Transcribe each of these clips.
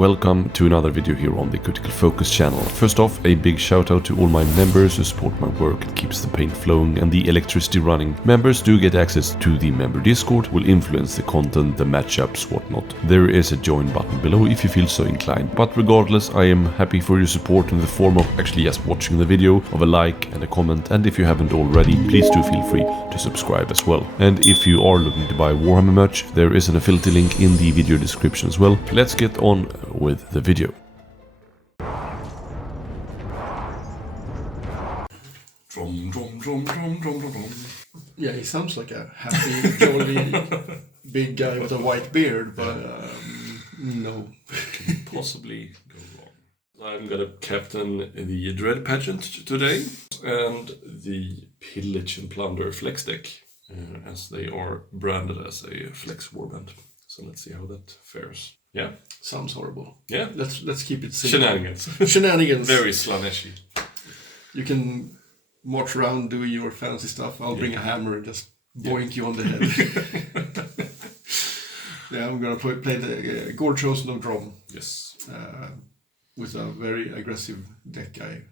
welcome to another video here on the Critical Focus channel. First off, a big shout out to all my members who support my work and keeps the paint flowing and the electricity running. Members do get access to the member Discord, will influence the content, the matchups, whatnot. There is a join button below if you feel so inclined. But regardless, I am happy for your support in the form of actually just watching the video, of a like and a comment, and if you haven't already, please do feel free to subscribe as well. And if you are looking to buy Warhammer merch, there is an affiliate link in the video description as well. Let's get on with the video. Dromm, Dromm, Dromm, Dromm, Dromm, Dromm. Yeah, he sounds like a happy, jolly, big guy with a white beard, but no. Can possibly go wrong. I'm gonna captain the Dread Pageant today and the Pillage and Plunder Flex deck, as they are branded as a Flex Warband. So let's see how that fares. Yeah? Sounds horrible. Yeah? Let's keep it simple. Shenanigans. Shenanigans. Very slaneshy. You can march around doing your fancy stuff. I'll bring a hammer and just boink you on the head. Yeah, I'm gonna play the Gorechosen of Dromm. Yes. With a very aggressive deck, I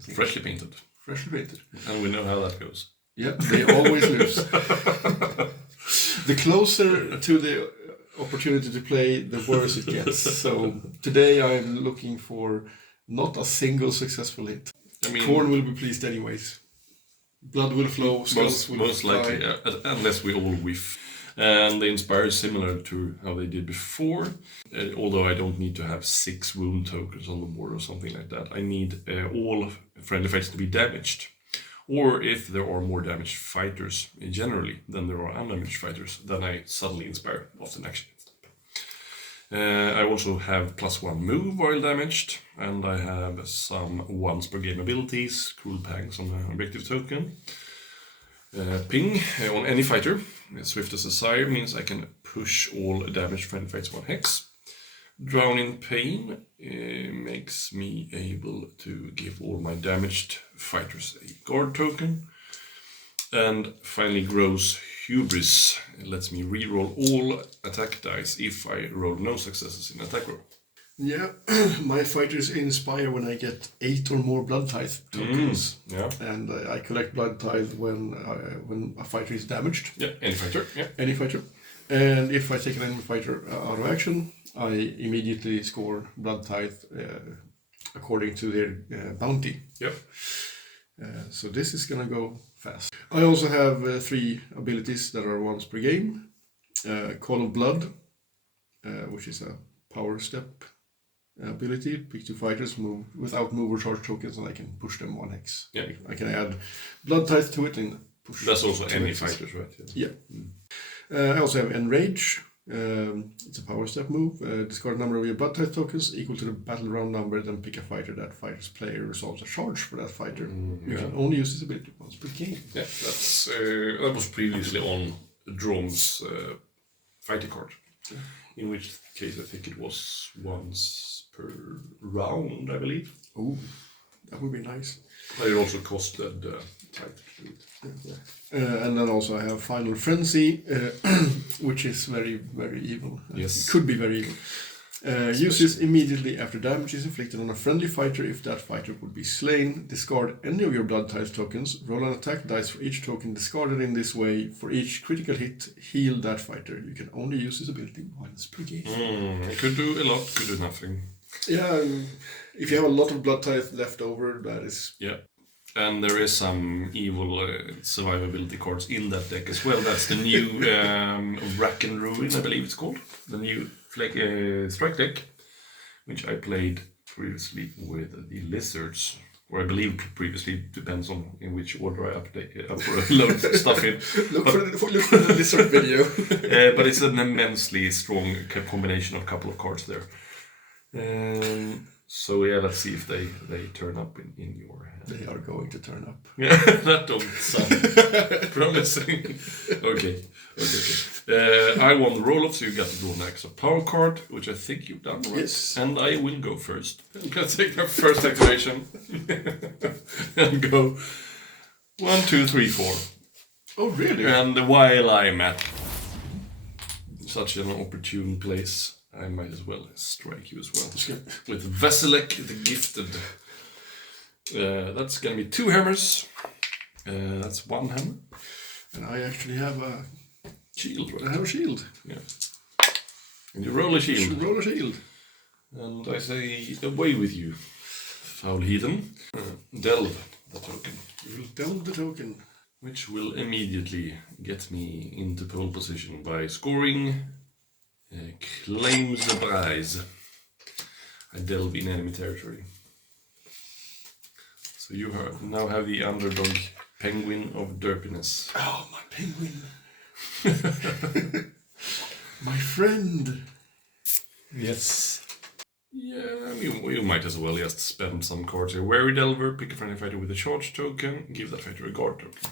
think. Freshly painted. Freshly painted. And we know how that goes. Yeah, they always lose. The closer to the opportunity to play, the worse it gets. So today I'm looking for not a single successful hit. I mean, Corn will be pleased anyways. Blood will flow, skulls will most fly. likely, unless we all whiff. And they inspire similar to how they did before, although I don't need to have 6 wound tokens on the board or something like that. I need all friendly fighters to be damaged. Or if there are more damaged fighters generally than there are undamaged fighters, then I suddenly inspire after an action step. I also have +1 move while damaged, and I have some once per game abilities, Cruel Pangs on the objective token. Ping on any fighter. Swift as a Sire means I can push all damaged friendly fighters 1 hex. Drown in Pain makes me able to give all my damaged fighters a guard token. And finally, Gross Hubris lets me reroll all attack dice if I roll no successes in attack roll. Yeah, my fighters inspire when I get 8 or more Blood Tithe tokens. Yeah. And I collect Blood Tithe when a fighter is damaged. Yeah, any fighter. Yeah. Any fighter. And if I take an enemy fighter out of action, I immediately score Blood Tithe according to their bounty. Yep. So this is gonna go fast. I also have 3 abilities that are once per game. Call of Blood, which is a power step ability. Pick 2 fighters, move without move or charge tokens, and I can push them 1 hex. Yeah. I can add Blood Tithe to it and push. That's also any hexes. fighters, right? Yeah. I also have Enrage. It's a power step move. Discard a number of your Blood Tithe tokens equal to the battle round number, then pick a fighter. That fighter's player resolves a charge for that fighter. You can only use this ability once per game. Yeah, that's that was previously on Dromm's fighting card. Yeah. In which case I think it was once per round, I believe. Oh, that would be nice. But it also costed time to do it. Yeah. And then also I have Final Frenzy, which is very, very evil. Yes. Could be very evil. Uses immediately after damage is inflicted on a friendly fighter. If that fighter would be slain, discard any of your Blood Tithe tokens, roll an attack dice for each token discarded in this way. For each critical hit, heal that fighter. You can only use this ability once per game. It could do a lot, could do nothing. Yeah, if you have a lot of Blood Tithe left over, that is... Yeah. And there is some evil survivability cards in that deck as well. That's the new Rack and Ruin, I believe it's called. The new strike deck, which I played previously with the Lizards. Or I believe previously, depends on in which order I upload stuff in. Look for the Lizard video. But it's an immensely strong combination of a couple of cards there. So yeah, let's see if they turn up in your hand. They are going to turn up. Yeah, that don't sound promising. Okay. I won the roll-off, so you got to draw an extra power card, which I think you've done, right? Yes. And I will go first. I'm going to take my first activation. And go 1, 2, 3, 4. Oh, really? And while I'm at such an opportune place, I might as well strike you as well. Sure. With Vasilek the Gifted. That's gonna be 2 hammers. That's 1 hammer. And I actually have a Shield, right? I have a shield. Yeah. And you roll a shield. Roll a shield. And I say, away with you, foul heathen. Delve the token. You will delve the token. Which will immediately get me into pole position by scoring claims the prize. I delve in enemy territory. So you now have the underdog penguin of derpiness. Oh, my penguin. My friend. Yes. Yeah, you might as well just spend some cards here. Wary Delver, pick a friendly fighter with a charge token, give that fighter a guard token.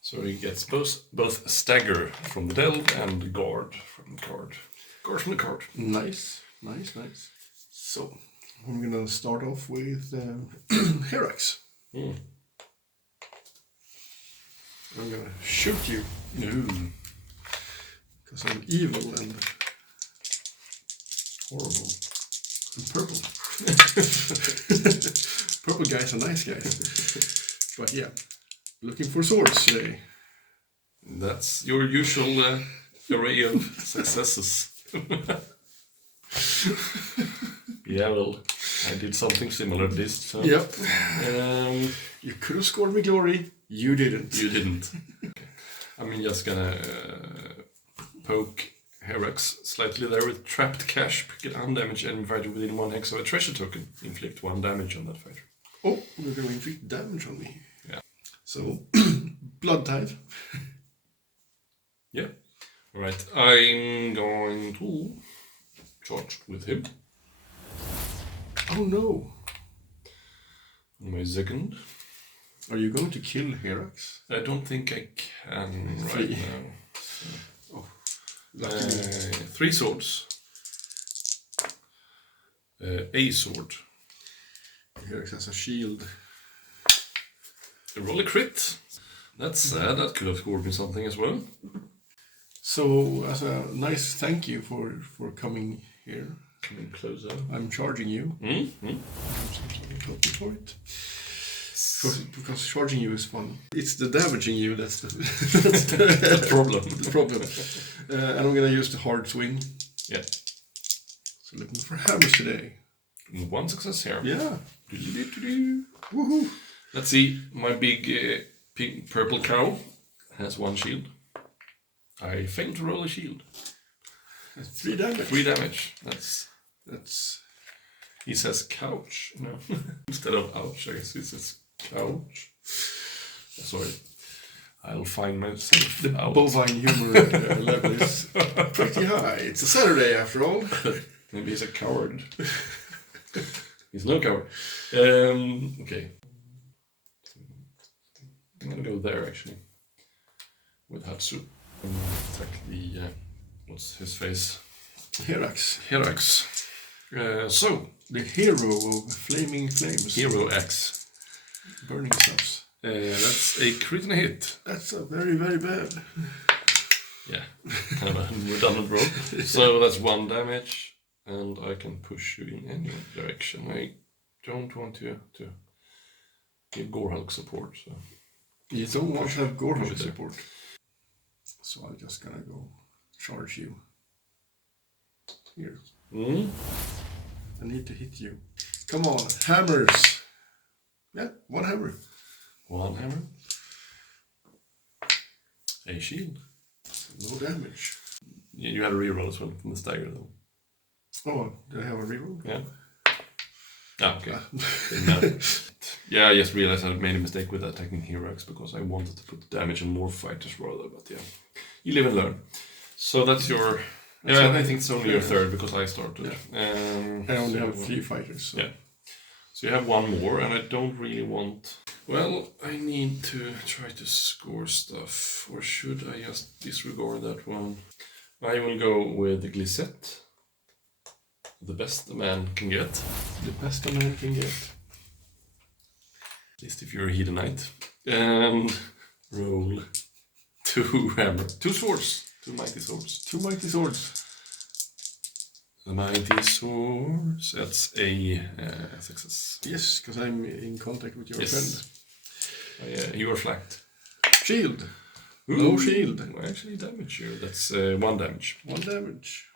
So he gets both stagger from the delve and guard from the card. Guard from the card. Nice. So, I'm gonna start off with Herax. Mm. I'm gonna shoot you. No. Because I'm evil and Horrible. purple. Purple guys are nice guys. But yeah, looking for swords today. That's your usual array of successes. Yeah, well, I did something similar to this. So. Yep. You could have scored me glory. You didn't. You didn't. Okay. I'm just gonna poke Herax slightly there with trapped cash. Pick an undamaged enemy fighter within 1 hex of a treasure token. Inflict 1 damage on that fighter. Oh, you're going to inflict damage on me. Yeah. So, blood tide. Yeah. Alright, I'm going to charge with him. Oh no. On my second. Are you going to kill Herax? I don't think I can right now. So. Oh, 3 swords. A sword. Herax has a shield. Roll a crit. That's sad. That could have scored me something as well. So, as a nice thank you for coming here, Coming closer. I'm charging you. Mm-hmm. For it. Because charging you is fun. It's the damaging you that's the, The problem. the problem. And I'm going to use the hard swing. Yeah. So looking for hammers today. 1 success here. Yeah. Woohoo! Let's see. My big pink purple cow has 1 shield. I failed to roll a shield. That's 3 damage. 3 damage. That's. He says couch. No. Instead of ouch, I guess he says couch. Sorry. I'll find myself The out. bovine humor level is pretty high. It's a Saturday after all. Maybe he's a coward. He's no coward. Okay. I'm gonna go there actually. With Hatsu. Attack the what's his face? Herax. Herax. So The hero of flaming flames. Hero X. Burning stuffs. That's a crit and a hit. That's a very, very bad. Yeah, kind of a redundant roll. So that's 1 damage, and I can push you in any direction. I don't want to give Gorehulk support. So You don't want to have push Gorechosen it there. support. So I'm just gonna go charge you. Here. Mm. I need to hit you. Come on, hammers. Yeah, 1 hammer. 1 hammer. A shield. No damage. You had a reroll as well from the stagger though. Oh, did I have a reroll? Yeah. Ah, okay. No. Yeah, I just realized I made a mistake with attacking Herax because I wanted to put damage on more fighters rather, but yeah. You live and learn. So that's your... Yeah, I think it's only your 3rd because I started. Yeah. I only have 3 fighters. So. Yeah. So you have 1 more and I don't really want... Well, I need to try to score stuff. Or should I just disregard that one? I will go with the Glissette. The best a man can get. The best a man can get. At least if you're a Hedonite. And roll 2 hammer. 2 swords. 2 mighty swords. 2 mighty swords. The mighty source. That's a success. Yes, because I'm in contact with your friend. Oh, yeah, you are flanked. Shield. Ooh, No shield. I actually damage you. That's 1 damage. 1 damage.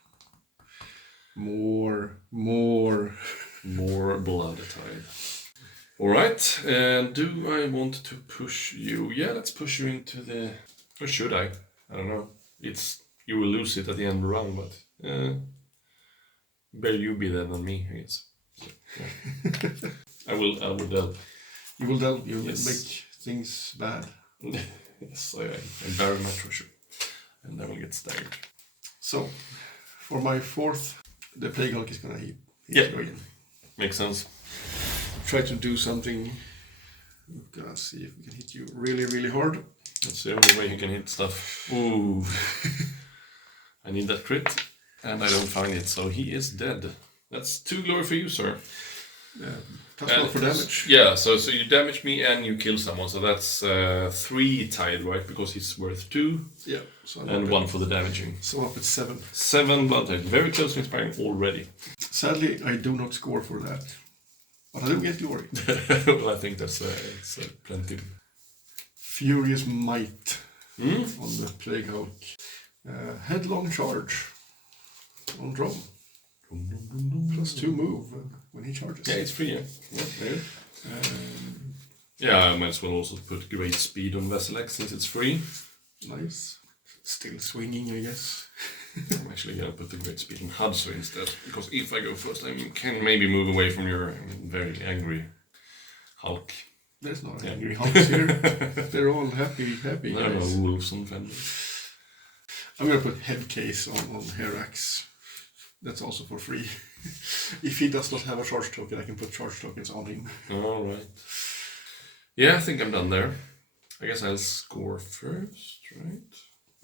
More. More blood tide. Alright, and do I want to push you? Yeah, let's push you into the... Or should I? I don't know. You will lose it at the end of the round, but... better you be there than me, I guess. So, yeah. I will delve. You will delve. You will Yes. make things bad. Yes, I bury my treasure. And I will get staggered. So, for my 4th, the Plague Hulk is gonna hit you again. Makes sense. Try to do something. We're gonna see if we can hit you really, really hard. That's the only way he can hit stuff. Ooh. I need that crit, and I don't find it, so he is dead. That's 2 glory for you, sir. Plus 1 for damage. Yeah, so you damage me and you kill someone, so that's 3 tide, right? Because he's worth 2. Yeah. So And 1 for the damaging. So up at 7. 7 blood tide. Very close to inspiring already. Sadly, I do not score for that. But I do get glory. Well, I think that's plenty. Furious Might on the Plague Hulk. Headlong Charge on Dromm. Plus 2 move when he charges. Yeah, it's free, yeah. There. Yeah, I might as well also put great speed on Vessel X since it's free. Nice. Still swinging, I guess. I'm actually going to put the great speed on Hudson instead, because if I go first, I can maybe move away from your very angry Hulk. There's no angry Hulks here. They're all happy No, guys. wolves and fenders. I'm going to put Headcase on Herax. That's also for free. If he does not have a charge token, I can put charge tokens on him. Alright. Yeah, I think I'm done there. I guess I'll score first, right?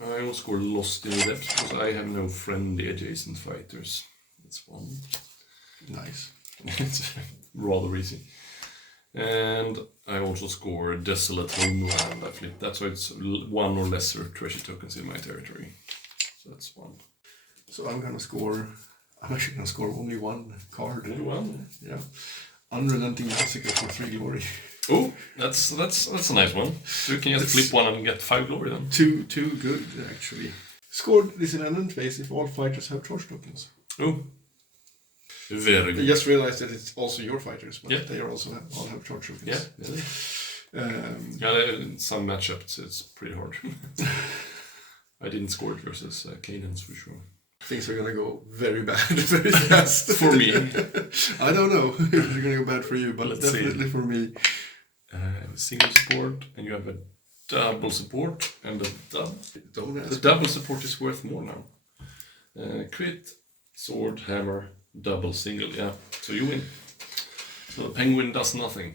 I will score Lost in the Depths because I have no friendly adjacent fighters. That's 1. Nice. It's rather easy. And I also score Desolate Homeland. I flip that, so it's 1 or lesser treasure tokens in my territory. So that's 1. So I'm actually gonna score only 1 card. Only 1? Yeah. Unrelenting Massacre for 3 glory. Oh, that's a nice one. So you can just flip 1 and get 5 glory then. Too good, actually. Scored this in an end phase if all fighters have charge tokens. Oh. Very I good. just realized that it's also your fighters, but Yeah. they also all have charge tokens. Yeah. In some matchups it's pretty hard. I didn't score it versus Canaans for sure. Things are gonna go very bad very fast. For me. I don't know if they're gonna go bad for you, but Let's definitely see. for me. Single support, and you have a double support, and the Don't the ask. double support is worth more now. Crit, sword, hammer, double, single, yeah. So you win. So the penguin does nothing.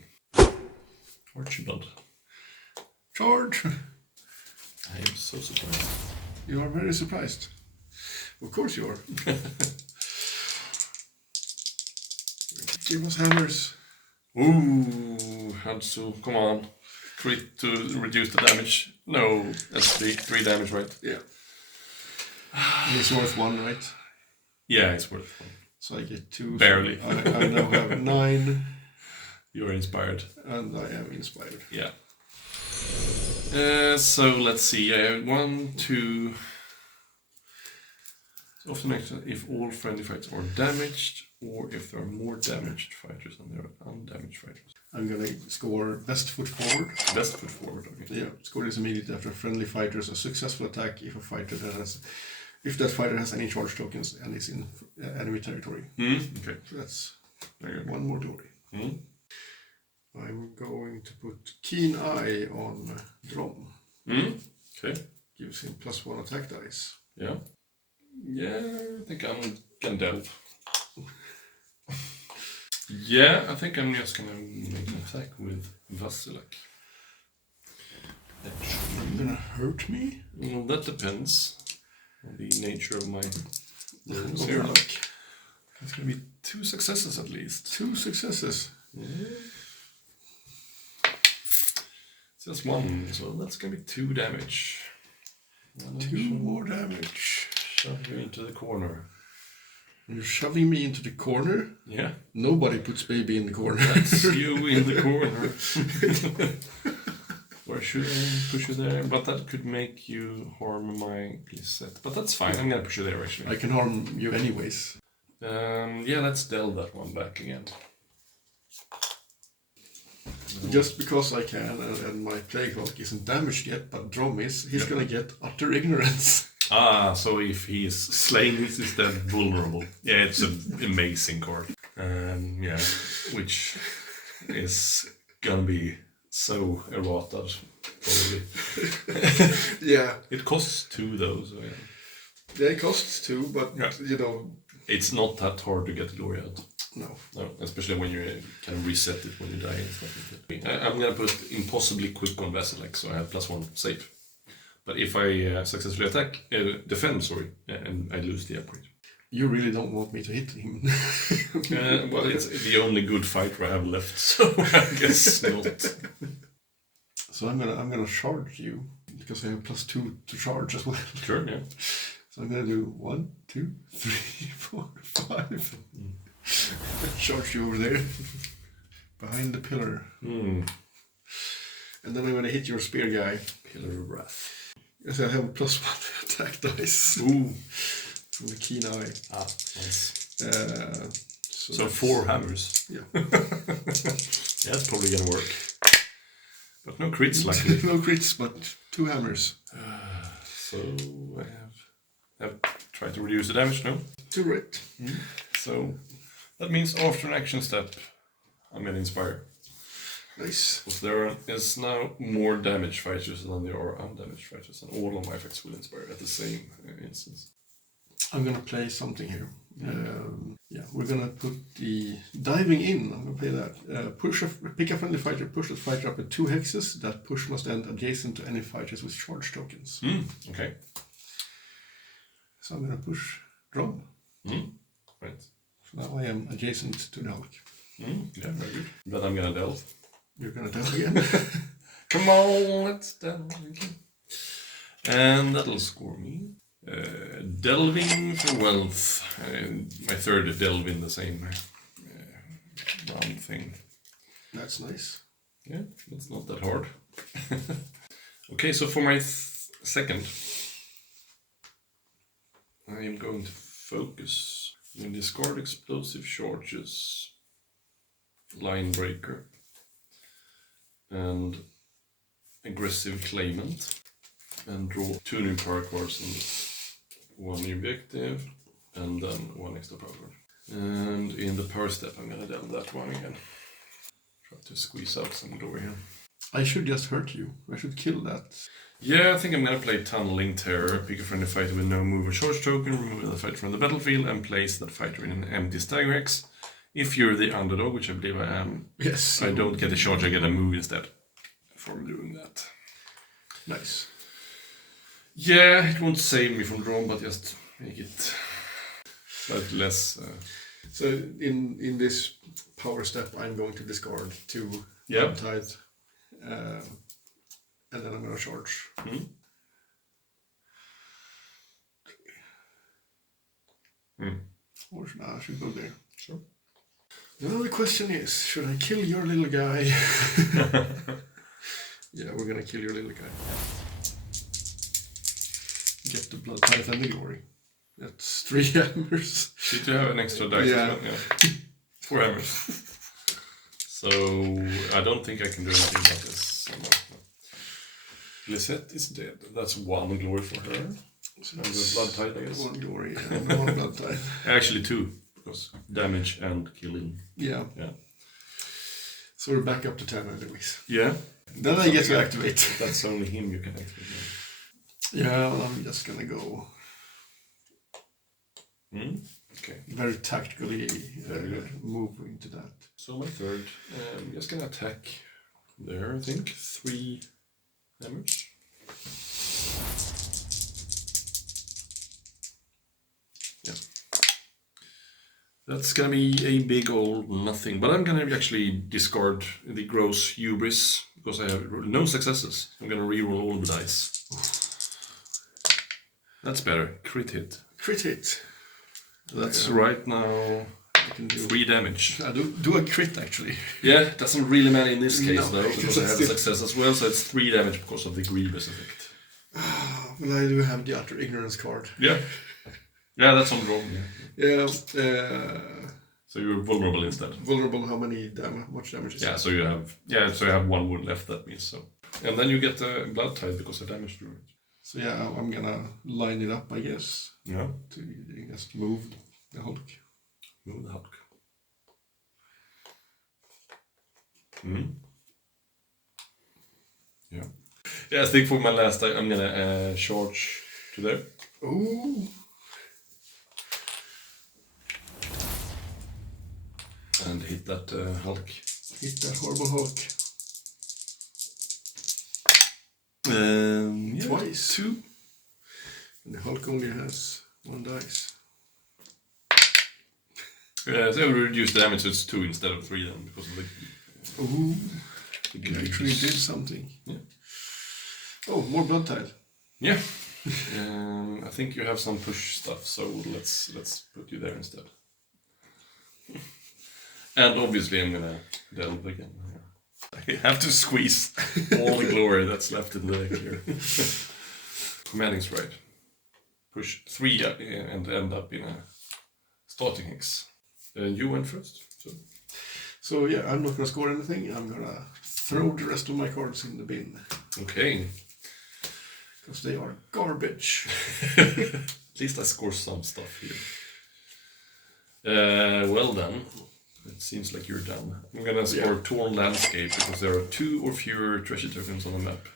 Archibald. Charge! I am so surprised. You are very surprised. Of course you are. Give us hammers. Ooh, Hansu, come on. Crit to reduce the damage. No, that's 3 damage, right? Yeah. It's worth 1, right? Yeah, it's worth 1. So I get 2. Barely. So I now have 9, You're inspired. and I am inspired. Yeah. So let's see. I have 1, 2. So often if all friendly fighters are damaged, or if there are more damaged fighters than there are undamaged fighters. I'm gonna score best foot forward. Best foot forward, okay. Yeah, score this immediately after friendly fighters a successful attack if that fighter has any charge tokens and is in enemy territory. Okay. So that's There you go. 1 more glory. Mm. I'm going to put Keen Eye on Dromm. Okay. Gives him +1 attack dice. Yeah. Yeah, I think I'm gonna delve. Yeah, I think I'm just gonna make an attack with Vasilak. You're gonna hurt me? Well, that depends on the nature of my rolls Oh, here. luck. It's gonna be 2 successes at least. 2 successes. So that's 1, so that's gonna be 2 damage. 2 more damage. Shove you into the corner. You're shoving me into the corner. Yeah. Nobody puts baby in the corner. That's you in the corner. Where should I push you there? But that could make you harm my glisset. But that's fine. I'm gonna push you there actually. I can harm you anyways. Yeah, let's delve that one back again. Just because I can, and my Plague Hulk isn't damaged yet, but Dromm is, he's gonna get utter ignorance. So if he is slain, he's instead vulnerable. Yeah, it's an amazing card. Yeah, which is gonna be so errated, probably. Yeah. It costs 2 though, so yeah. Yeah, it costs 2, but you know... It's not that hard to get glory out. No, especially when you can reset it when you die and stuff like that. I'm gonna put impossibly quick on Vasilek, so I have +1 save. But if I successfully defend, and I lose the upgrade. You really don't want me to hit him. Well, it's the only good fighter I have left, so I guess not. So I'm gonna charge you because I have +2 to charge as well. Sure, yeah. So I'm gonna do 1, 2, 3, 4, 5. Charge you over there, behind the pillar. And then I'm gonna hit your spear guy. Pillar of Wrath. Yes, I have a +1 attack dice. Ooh. From the keen eye. Nice. So 4 hammers. Yeah. Yeah, that's probably gonna work. But no crits, luckily. No crits, but 2 hammers. So I have tried to reduce the damage, no? 2 red. So that means after an action step, I'm gonna inspire. Nice. Because there is now more damage fighters than there are undamaged fighters, and all of my effects will inspire at the same instance. I'm gonna play something here. Yeah, we're gonna put the diving in. I'm gonna play that. Pick a friendly fighter, push the fighter up with 2 hexes. That push must end adjacent to any fighters with charge tokens. Okay. So I'm gonna push Dromm. Right. So now I am adjacent to the Hulk. Yeah, very good. Then I'm gonna delve. You're gonna delve again. Come on, let's delve again. And that'll score me. Delving for wealth. My 3rd delve in the same round thing. That's nice. Yeah, that's not that hard. Okay, so for my 2nd, I am going to focus. I'm going to discard explosive charges, line breaker, and aggressive claimant, and draw 2 new power cards and 1 new objective, and then 1 extra power card. And in the power step, I'm gonna delve that one again. Try to squeeze out some glory here. I should just hurt you. I should kill that. Yeah, I think I'm gonna play Tunneling Terror. Pick a friendly fighter with no move or charge token, remove the fighter from the battlefield, and place that fighter in an empty stagger hex. If you're the underdog, which I believe I am, yes, I don't get a charge, I get a move instead from doing that. Nice. Yeah, it won't save me from Dromm, but just make it slightly less. So in this power step, I'm going to discard 2 tithe, and then I'm going to charge. Or I should go there. Sure. Now the question is, should I kill your little guy? Yeah, we're going to kill your little guy. Get the blood tithe and the glory. That's 3 hammers. Did you have an extra dice? Yeah. 4 hammers. So I don't think I can do anything about this. Lisette is dead. That's 1 glory for her. So and the blood tithe, I guess. 1 glory and 1 blood tithe. Actually 2, because damage and killing. Yeah. So we're back up to 10 anyways. Yeah. Then I get to activate. That's only him you can activate. Yeah, well, I'm just gonna go. Okay. Very tactically move into that. So my 3rd, I'm just gonna attack there, I think. 3 hammers. Yeah. That's gonna be a big old nothing, but I'm gonna actually discard the gross hubris because I have no successes. I'm gonna reroll all the dice. That's better. Crit hit. Crit hit. That's right now I can do 3 damage. I do a crit actually. Yeah, it doesn't really matter in this case No, though, because I have a success as well, so it's 3 damage because of the grievous effect. Well, I do have the utter ignorance card. Yeah. Yeah, that's on Dromm. Yeah. So you're vulnerable instead. Vulnerable. How much damage is Yeah, it? so you have 1 wound left. That means so. And then you get the blood type because I damaged you. So yeah, I'm gonna line it up, I guess. Yeah. To just move the Hulk. Move the Hulk. Mm. Yeah. Yeah, I think for my last I'm gonna charge to there. Ooh. And hit that Hulk. Hit that horrible Hulk. Twice. 2. And the Hulk only has 1 dice. So I reduce the damage, so it's 2 instead of 3 then, because of the... Ooh. the You actually did something. Yeah. Oh, more blood tile. Yeah. I think you have some push stuff, so let's put you there instead. And obviously I'm gonna delve again. I have to squeeze all the glory that's left in the deck here. Commanding strike. Push 3 up and end up in a starting hex. You went first. So yeah, I'm not gonna score anything. I'm gonna throw the rest of my cards in the bin. Okay. Because they are garbage. At least I score some stuff here. Well then. It seems like you're done. I'm gonna score Torn Landscape because there are 2 or fewer treasure tokens on the map.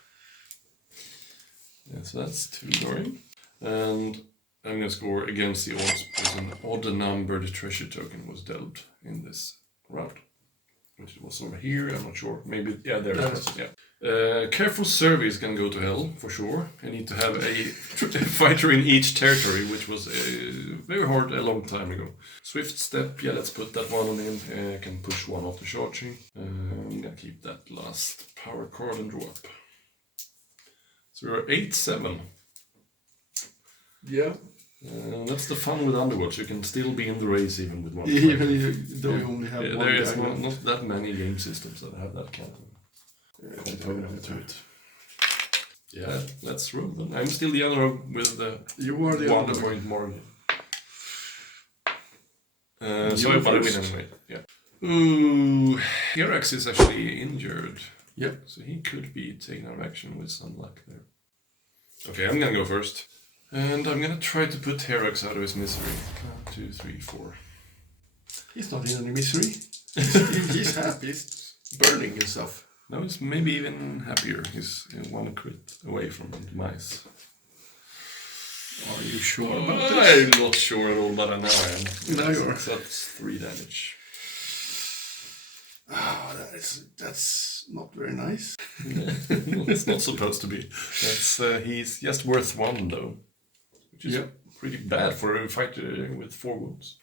Yeah, so that's 2 glory. And I'm gonna score Against the Odds because an odd numbered treasure token was dealt in this round. Which was over here, I'm not sure. Maybe, yeah, there it is. Yeah. Careful Survey is gonna go to hell, for sure. I need to have a fighter in each territory, which was very hard a long time ago. Swift Step, yeah, let's put that one on in. I can push 1 after charging. I'm gonna keep that last power card and draw up. So we're 8-7. Yeah. That's the fun with Underworlds. You can still be in the race even with 1. Even though you only have 1 there is guy. not that many game systems that have that kind of component to it. Yeah, let's roll then. I'm still the underdog with the You are the 1 underdog. point margin. So I win anyway. Yeah. Ooh, Herax is actually injured. Yep. So he could be taken out of action with some luck there. Okay, I'm gonna go first. And I'm gonna try to put Herax out of his misery. 1, 2, 3, 4. He's not in any misery. He's happy. He's burning and stuff. No, he's maybe even happier. He's 1 crit away from demise. Are you sure about this? I'm not sure at all, but now I am. Now you are. So that's 3 damage. Oh, that's not very nice. It's not supposed to be. That's he's just worth 1 though, which is pretty bad for a fighter with 4 wounds.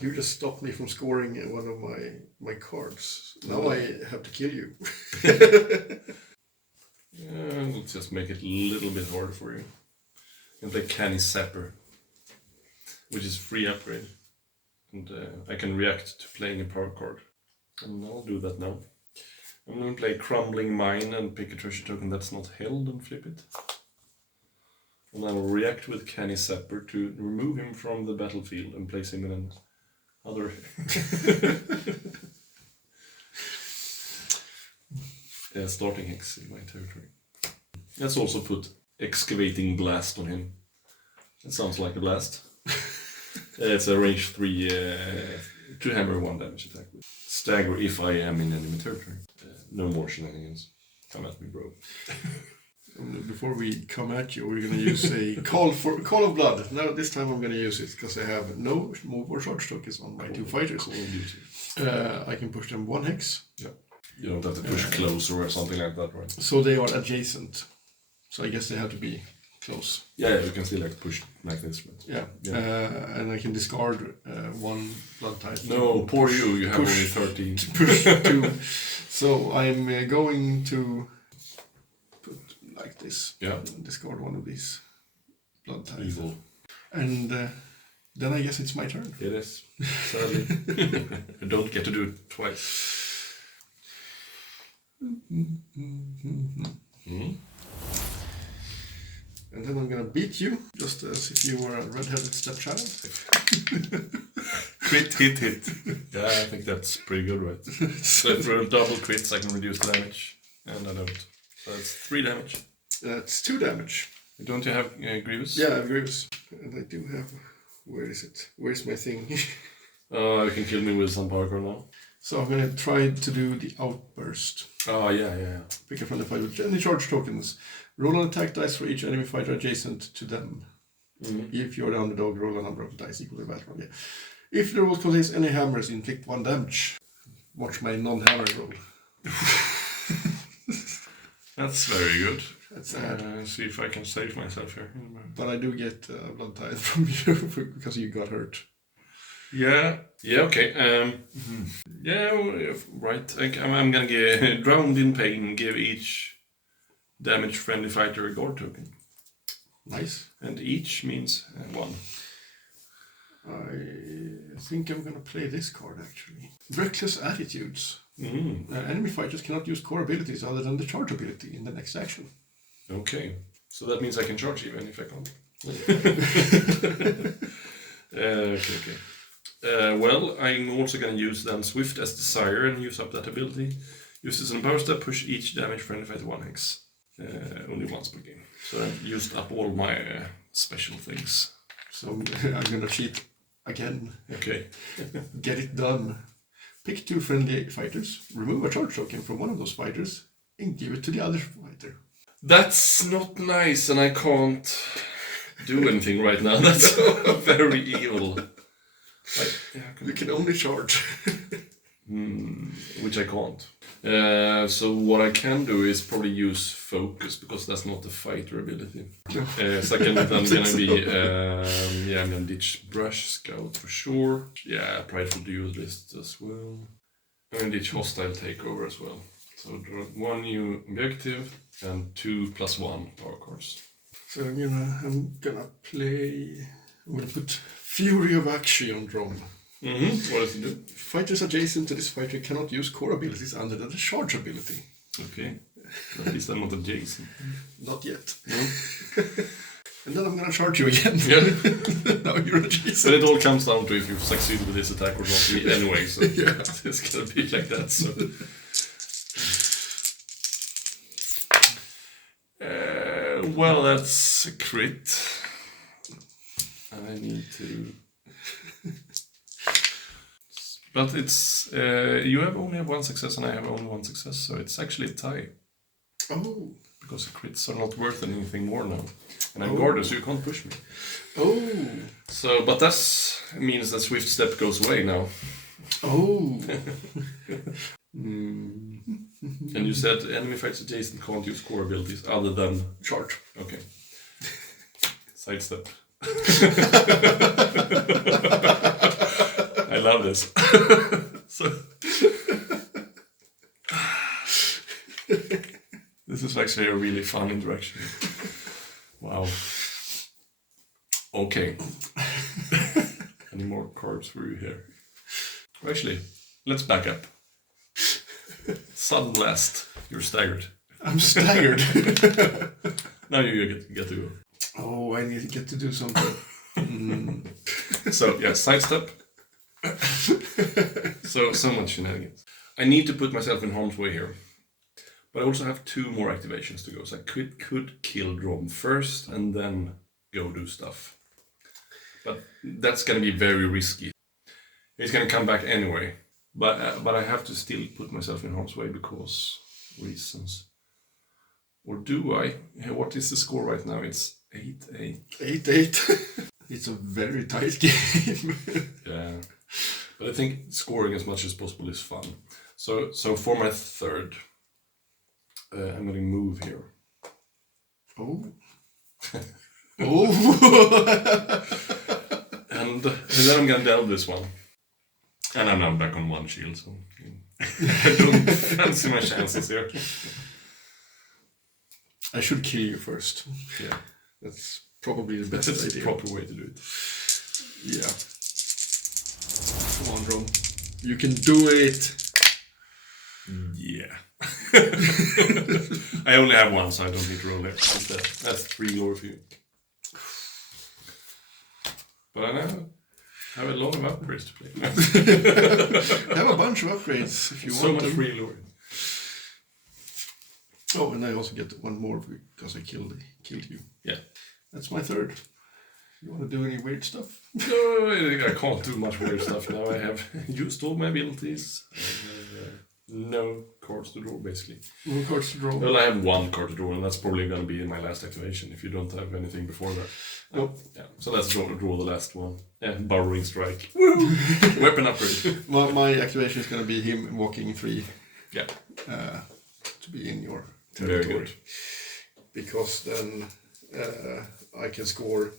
You just stopped me from scoring 1 of my cards. Now I have to kill you. We'll just make it a little bit harder for you. And play Canny Sapper, which is free upgrade, and I can react to playing a power card. And I'll do that now. I'm going to play Crumbling Mine and pick a treasure token that's not held and flip it. And I will react with Canny Sapper to remove him from the battlefield and place him in another... starting hex in my territory. Let's also put Excavating Blast on him. It sounds like a blast. It's a range 3, 2 hammer, 1 damage attack. Stagger if I am in enemy territory. No more shenanigans. Come at me, bro. Before we come at you, we're going to use a Call of Blood. Now, this time I'm going to use it because I have no move or charge tokens on my 2 fighters. I can push them 1 hex. Yeah. You don't have to push closer or something like that, right? So they are adjacent. So I guess they have to be close. Yeah, you can still push like this. Right? Yeah. And I can discard 1 blood type. No, poor you. You have only 13. Push 2. So I'm going to put like this. Yeah. Discard 1 of these blood types. Evil. And Then I guess it's my turn. It is, sadly. I don't get to do it twice. And then I'm gonna beat you, just as if you were a red-headed stepchild. Crit, hit. Yeah, I think that's pretty good, right? So if for double crits, I can reduce the damage, and I don't. So that's 3 damage. That's 2 damage. Don't you have Grievous? Yeah, I have Grievous. And I do have... Where is it? Where's my thing? You can kill me with some parkour now. So I'm gonna try to do the outburst. Oh, yeah. Pick a friendly fighter with any charge tokens. Roll an attack dice for each enemy fighter adjacent to them. If you're the underdog, roll a number of dice equal to the background. Yeah. If the roll contains any hammers, inflict 1 damage. Watch my non-hammer roll. That's very good. That's sad. See if I can save myself here. But I do get blood tithe from you because you got hurt. Yeah, okay. Yeah, right. I'm gonna get drowned in pain. Give each damage friendly fighter a guard token. Nice. And each means 1. I think I'm gonna play this card actually. Reckless attitudes. Enemy fighters cannot use core abilities other than the charge ability in the next action. Okay, so that means I can charge even if I can't. Okay. Well, I'm also going to use then Swift as Desire and use up that ability. Use this in a power step, push each damage friendly fighter 1 hex. Only once per game. So I've used up all my special things. So I'm gonna cheat again. Okay. Get it done. Pick 2 friendly fighters, remove a charge token from one of those fighters, and give it to the other fighter. That's not nice, and I can't do anything right now. That's very evil. You can only charge. Which I can't. So what I can do is probably use Focus, because that's not the fighter ability. Second, I'm gonna be... I'm gonna ditch Brush Scout for sure. Yeah, Prideful Duelist as well. I'm gonna ditch Hostile Takeover as well. So draw 1 new objective and 2 +1 power cards. So I'm gonna put Fury of Action on Dromm. What does it do? Fighters adjacent to this fighter cannot use core abilities other than the charge ability. Okay. At least I'm not adjacent. Not yet. No. And then I'm gonna charge you again. Yeah. Now you're adjacent. But it all comes down to if you succeed with this attack or not anyway, so Yeah. It's gonna be like that, so... Well, that's a crit. I need to... But it's... you only have 1 success and I have only 1 success, so it's actually a tie. Oh. Because the crits are not worth anything more now. And I'm guarded, so you can't push me. Oh. So, but that means that Swift Step goes away now. Oh. And you said enemy fights adjacent can't use core abilities other than Charge. Okay. Sidestep. I love this. So this is actually a really fun interaction. Wow. Okay. Any more cards for you here? Actually, let's back up. Sudden blast. You're staggered. I'm staggered. Now you get to go. Oh, I need to get to do something. So, yeah, sidestep. So much shenanigans. I need to put myself in harm's way here. But I also have 2 more activations to go. So I could kill Dromm first and then go do stuff. But that's going to be very risky. He's going to come back anyway. But I have to still put myself in harm's way because reasons. Or do I? What is the score right now? It's 8-8. 8-8. It's a very tight game. Yeah. But I think scoring as much as possible is fun. So for my third, I'm going to move here. Oh. Oh. And then I'm going to delve this one. And I'm now back on 1 shield, so I don't fancy my chances here. I should kill you first. Yeah. That's probably the best That's idea. the proper way to do it. Yeah. Come on, Dromm. You can do it. Yeah. I only have one, so I don't need to roll it. That's 3 glory for you. But I now have a lot of upgrades to play. Have a bunch of upgrades if you So want much them. free glory. Oh, and I also get one more because I killed you. Yeah. That's my third. You want to do any weird stuff? No, I can't do much weird stuff now. I have used all my abilities. I have no cards to draw, basically. No cards to draw. Well, I have 1 card to draw, and that's probably going to be my last activation if you don't have anything before that. Nope. Yeah. So let's draw the last one. Yeah, Burrowing Strike. Woo! Weapon upgrade. My activation is going to be him walking 3. Yeah. To be in your Very territory. good. Because then I can score.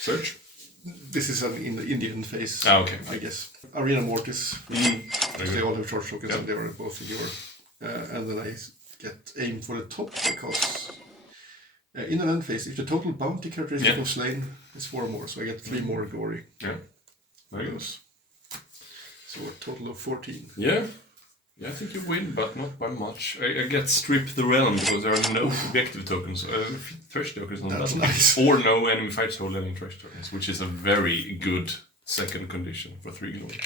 Search. This is an Indian phase. Okay. I guess. Arena Mortis. Very They good. all have charge tokens and they are both in your. And then I get aim for the top because in an end phase, if the total bounty characteristic of slain is 4 more, so I get 3 more glory. Yeah. Very good. So a total of 14. Yeah. Yeah, I think you win, but not by much. I get Strip the Realm because there are no objective tokens, trash tokens on That's that. nice. Or no enemy fights hold any trash tokens, which is a very good second condition for 3 glory.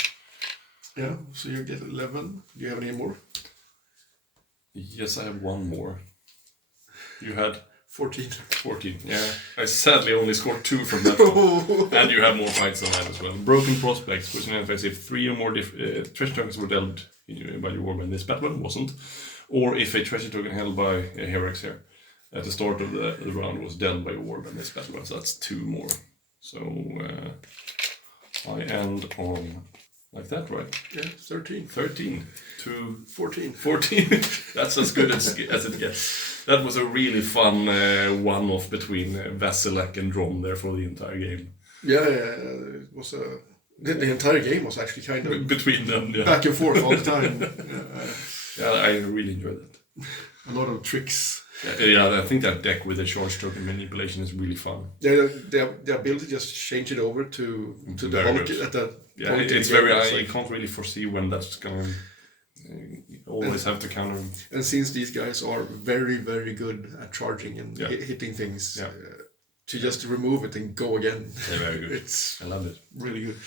Yeah, so you get 11. Do you have any more? Yes, I have 1 more. You had 14. 14. Yeah, I sadly only scored 2 from that one. And you have more fights than that as well. Broken Prospects, which means if 3 or more treasure tokens were dealt by your Warband, this battle wasn't. Or if a treasure token held by a Herex here at the start of the round was dealt by your Warband, this battle, so that's 2 more. So I end on like that, right? Yeah, 13. 13 to 14. 14. That's as good as it gets. That was a really fun one-off between Vasilek and Dromm there for the entire game. Yeah, it was the entire game was actually kind of Between them, yeah. back and forth all the time. Yeah, I really enjoyed that. A lot of tricks. Yeah, I think that deck with the charge token manipulation is really fun. The ability to just change it over to the Very bulk good. at that Yeah, point. it's in the game. very. It's You like- can't really foresee when that's gonna. You always have to counter. And since these guys are very, very good at charging and hitting things, Yeah. to just remove it and go again, They're very good. it's I love it. really good.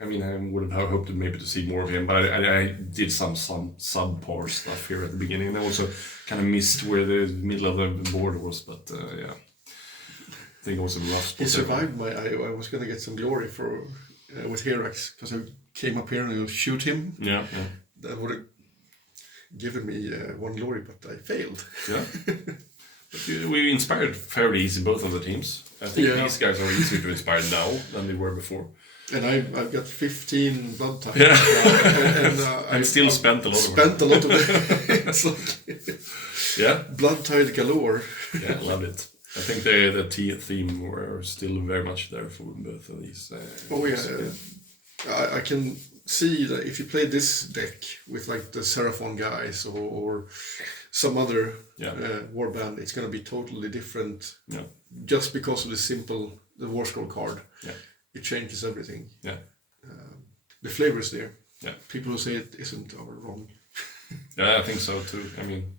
I mean, I would have hoped maybe to see more of him, but I did some subpar stuff here at the beginning, and I also kind of missed where the middle of the board was. But yeah, I think it was a rough spot. He survived I was going to get some glory for with Herax because I came up here and I'll shoot him. Yeah. That would have given me 1 glory, but I failed. Yeah. But we inspired fairly easy both of the teams. I think these guys are easier to inspire now than they were before. And I've got 15 blood types. Yeah. And I still spent a lot of spent a lot of it. It's like Yeah. blood tide galore. Yeah, I love it. I think the theme were still very much there for both of these. Oh yeah, I can see that if you play this deck with like the Seraphon guys or some other warband, it's going to be totally different. Yeah. Just because of the War Scroll card. Yeah. It changes everything. Yeah. The flavor is there. Yeah. People who say it isn't are wrong. Yeah, I think so too. I mean,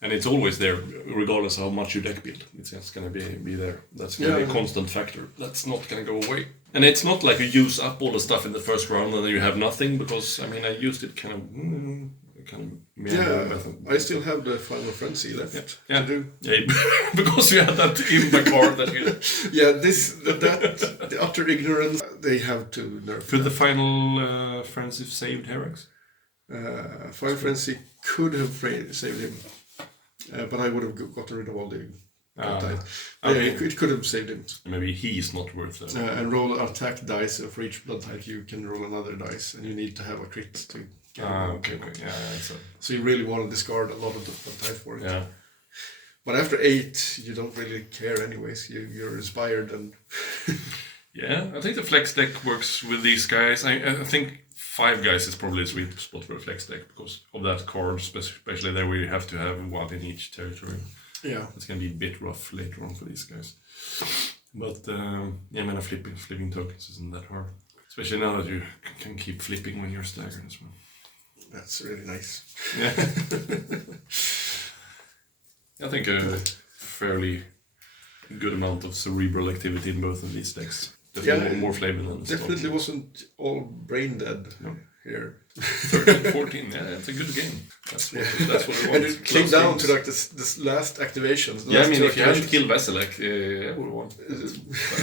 and it's always there, regardless of how much you deck build. It's just going to be there. That's going to be a constant factor. That's not going to go away. And it's not like you use up all the stuff in the first round and then you have nothing, because I mean, I used it kind of method. I still have the Final Frenzy left to do. Yeah, because you had that in the card that you. Yeah, the utter ignorance. They have to nerf. Could the Final Frenzy saved Herax? Final Frenzy could have saved him, but I would have gotten rid of all the. It could have saved him. Maybe he's not worth it. And roll attack dice for each blood type. You can roll another dice, and you need to have a crit to. Okay. Yeah. So you really want to discard a lot of the blood type for it. Yeah. But after 8, you don't really care anyways. You're inspired and. Yeah, I think the flex deck works with these guys. I think 5 guys is probably a sweet spot for a flex deck because of that card, especially there where you have to have 1 in each territory. Yeah. It's going to be a bit rough later on for these guys. But mana flipping tokens isn't that hard. Especially now that you can keep flipping when you're staggered as well. That's really nice. Yeah. I think a fairly good amount of cerebral activity in both of these decks. Definitely more flavor than definitely wasn't all brain dead here. 13, 14, yeah, it's a good game. That's what it was. And it came down to like this last activation. If you hadn't killed Vasilek, I would have won.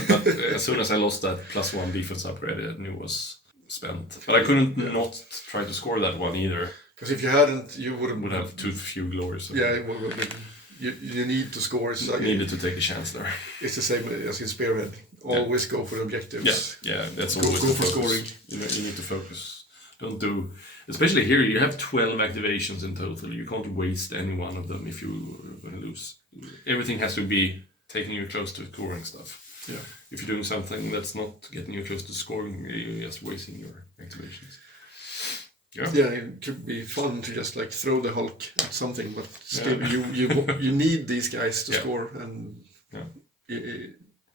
But as soon as I lost that +1 defense upgrade, I knew it was spent. But I couldn't not try to score that one either. Because if you hadn't, you would have too few glories. So. Yeah, it would have been. You need to score. Needed to take a chance there. It's the same as in Spearhead. Always go for the objectives. Yeah, that's always go for scoring. You need to focus. Don't do, especially here. You have 12 activations in total. You can't waste any one of them if you're going to lose. Everything has to be taking you close to scoring stuff. Yeah. If you're doing something that's not getting you close to scoring, you're just wasting your activations. Yeah, it could be fun to just like throw the Hulk at something, but still you need these guys to score, and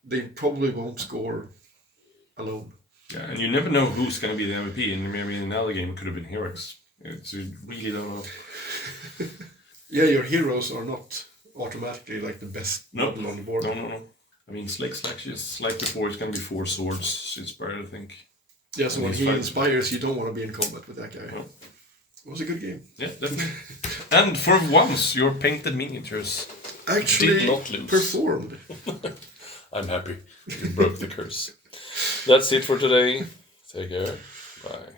they probably won't score alone. Yeah, and you never know who's going to be the MVP. And maybe in another game it could have been Heroics. So you really don't know. Yeah, your heroes are not automatically like the best model on the board. No. I mean, Slick just like before, it's going to be 4 swords inspired, I think. Yeah, so when he inspires, you don't want to be in combat with that guy. No. It was a good game. Yeah, definitely. And for once, your painted miniatures actually did not lose. Performed. I'm happy. You broke the curse. That's it for today. Take care. Bye.